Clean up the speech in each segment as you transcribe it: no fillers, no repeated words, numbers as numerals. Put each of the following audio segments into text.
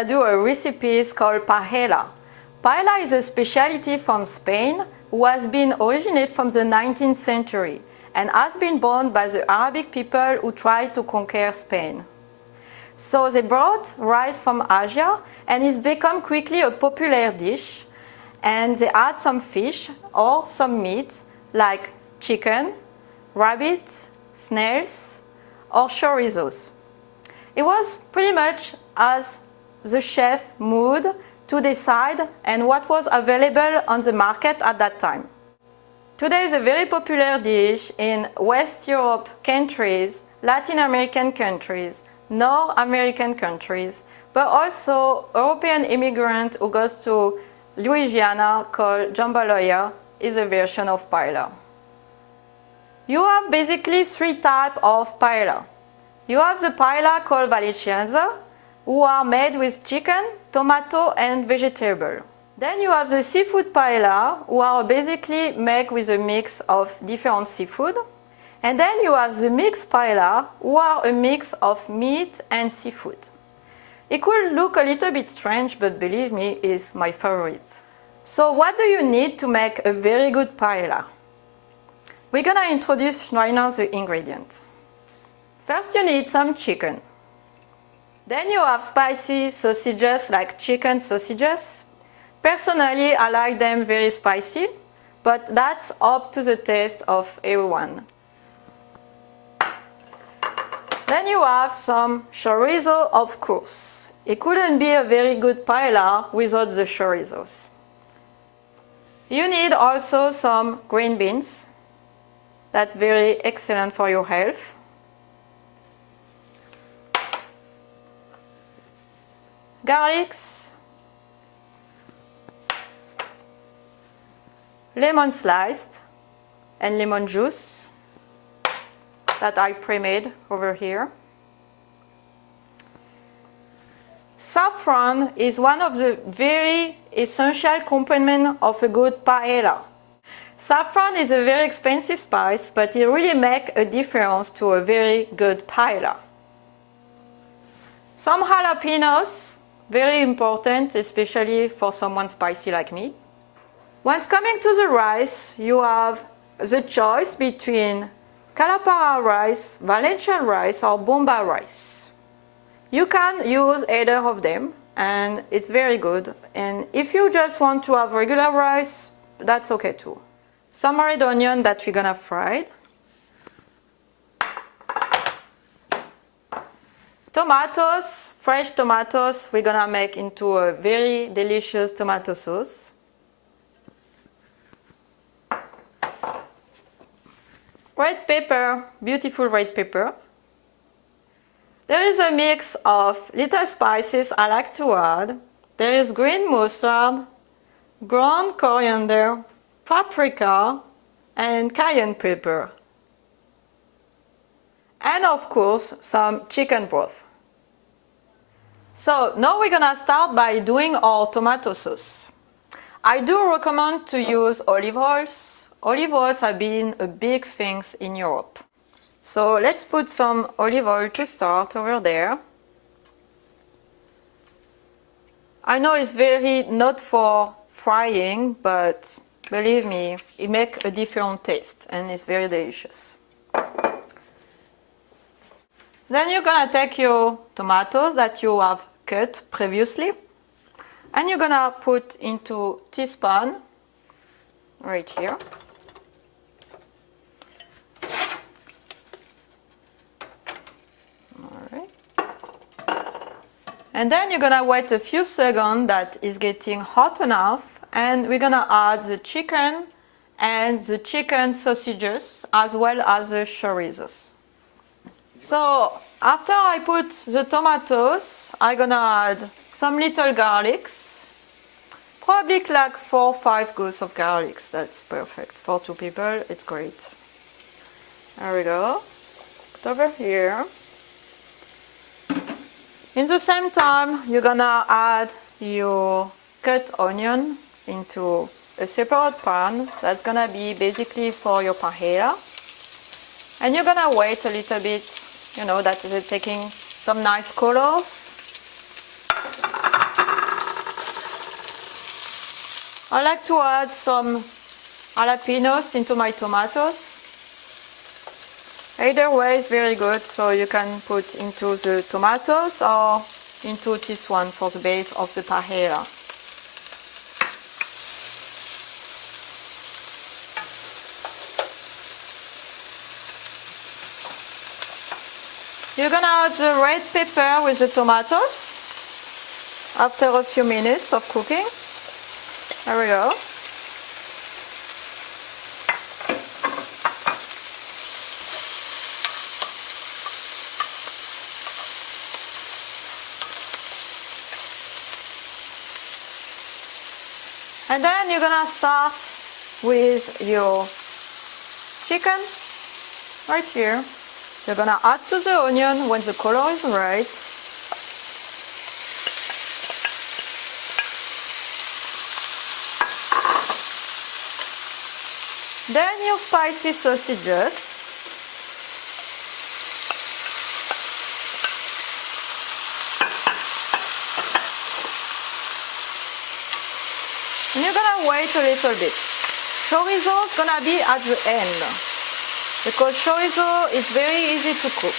gonna do a recipe called paella. Paella is a specialty from Spain who has been originated from the 19th century and has been born by the Arabic people who tried to conquer Spain. So they brought rice from Asia and it's become quickly a popular dish, and they add some fish or some meat like chicken, rabbit, snails, or chorizos. It was pretty much as the chef mood to decide and what was available on the market at that time. Today is a very popular dish in West Europe countries, Latin American countries, North American countries, but also European immigrant who goes to Louisiana called jambalaya is a version of paella. You have basically three types of paella. You have the paella called valenciennes, who are made with chicken, tomato, and vegetable. Then you have the seafood paella, who are basically made with a mix of different seafood. And then you have the mixed paella, who are a mix of meat and seafood. It could look a little bit strange, but believe me, it's my favorite. So what do you need to make a very good paella? We're gonna introduce right now the ingredients. First you need some chicken. Then you have spicy sausages like chicken sausages. Personally, I like them very spicy, but that's up to the taste of everyone. Then you have some chorizo, of course. It couldn't be a very good paella without the chorizos. You need also some green beans. That's very excellent for your health. Garlics. Lemon sliced and lemon juice that I pre-made over here. Saffron is one of the very essential components of a good paella. Saffron is a very expensive spice, but it really makes a difference to a very good paella. Some jalapenos, very important, especially for someone spicy like me. Once coming to the rice, you have the choice between Calapara rice, Valencian rice, or Bomba rice. You can use either of them, and it's very good. And if you just want to have regular rice, that's okay too. Some red onion that we're gonna fry. Tomatoes, fresh tomatoes, we're gonna make into a very delicious tomato sauce. Red pepper, beautiful red pepper. There is a mix of little spices I like to add. There is green mustard, ground coriander, paprika, and cayenne pepper. And of course, some chicken broth. So now we're gonna start by doing our tomato sauce. I do recommend to use olive oils. Olive oils have been a big thing in Europe. So let's put some olive oil to start over there. I know it's very not for frying, but believe me, it makes a different taste and it's very delicious. Then you're gonna take your tomatoes that you have cut previously and you're gonna put into teaspoon right here. And then you're gonna wait a few seconds that is getting hot enough, and we're gonna add the chicken and the chicken sausages as well as the chorizos. So after I put the tomatoes, I'm gonna add some little garlics, probably like 4 or 5 goes of garlics. That's perfect for 2 people. It's great. There we go. Put over here. In the same time, you're gonna add your cut onion into a separate pan. That's gonna be basically for your paella. And you're gonna wait a little bit, you know, that is taking some nice colors. I like to add some jalapenos into my tomatoes. Either way is very good, so you can put into the tomatoes or into this one for the base of the paella. You're gonna add the red pepper with the tomatoes after a few minutes of cooking. There we go. And then you're gonna start with your chicken right here. You're gonna add to the onion when the color is right. Then your spicy sausages. And you're gonna wait a little bit. Chorizo is gonna be at the end because chorizo is very easy to cook.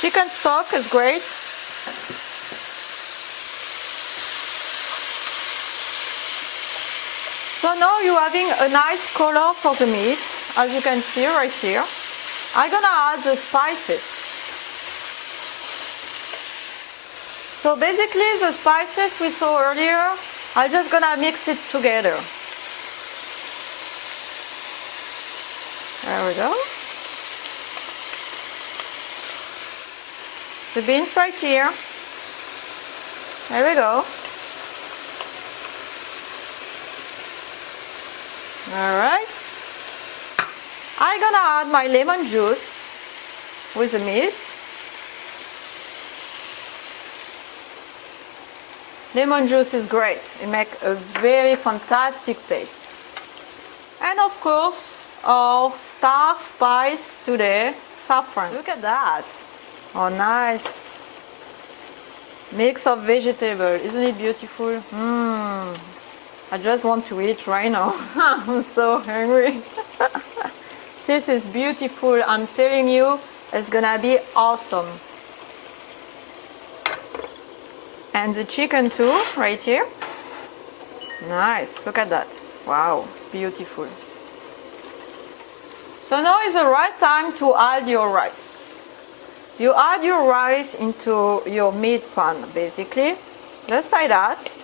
Chicken stock is great. So now you're having a nice color for the meat, as you can see right here. I'm gonna add the spices. So basically the spices we saw earlier, I'm just gonna mix it together. There we go. The beans right here. There we go. All right. I'm gonna add my lemon juice with the meat. Lemon juice is great. It makes a very fantastic taste. And of course, our star spice today, saffron. Look at that. Oh, nice. Mix of vegetable. Isn't it beautiful? I just want to eat right now. I'm so hungry. This is beautiful. I'm telling you, it's gonna be awesome. And the chicken too, right here. Nice, look at that. Wow, beautiful. So now is the right time to add your rice. You add your rice into your meat pan, basically. Just like that.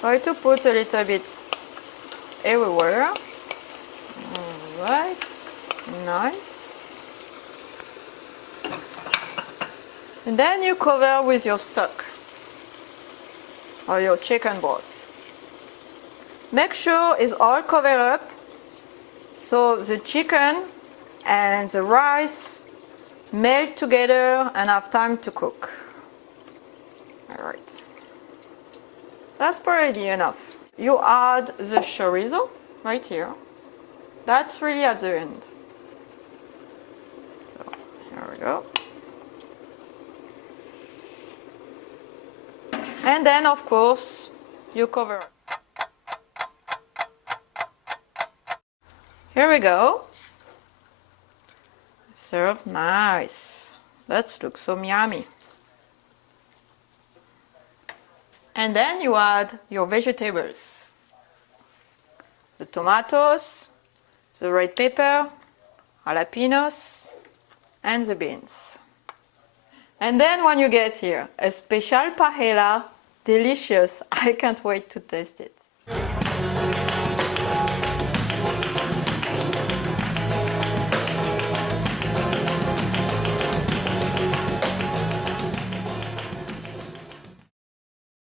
Try to put a little bit everywhere. All right, nice. And then you cover with your stock or your chicken broth. Make sure it's all covered up so the chicken and the rice melt together and have time to cook. All right, that's pretty enough. You add the chorizo right here. That's really at the end. So here we go. And then of course you cover. Here we go. Serve nice. That looks so yummy. And then you add your vegetables. The tomatoes, the red pepper, jalapenos, and the beans. And then when you get here, a special paella, delicious. I can't wait to taste it.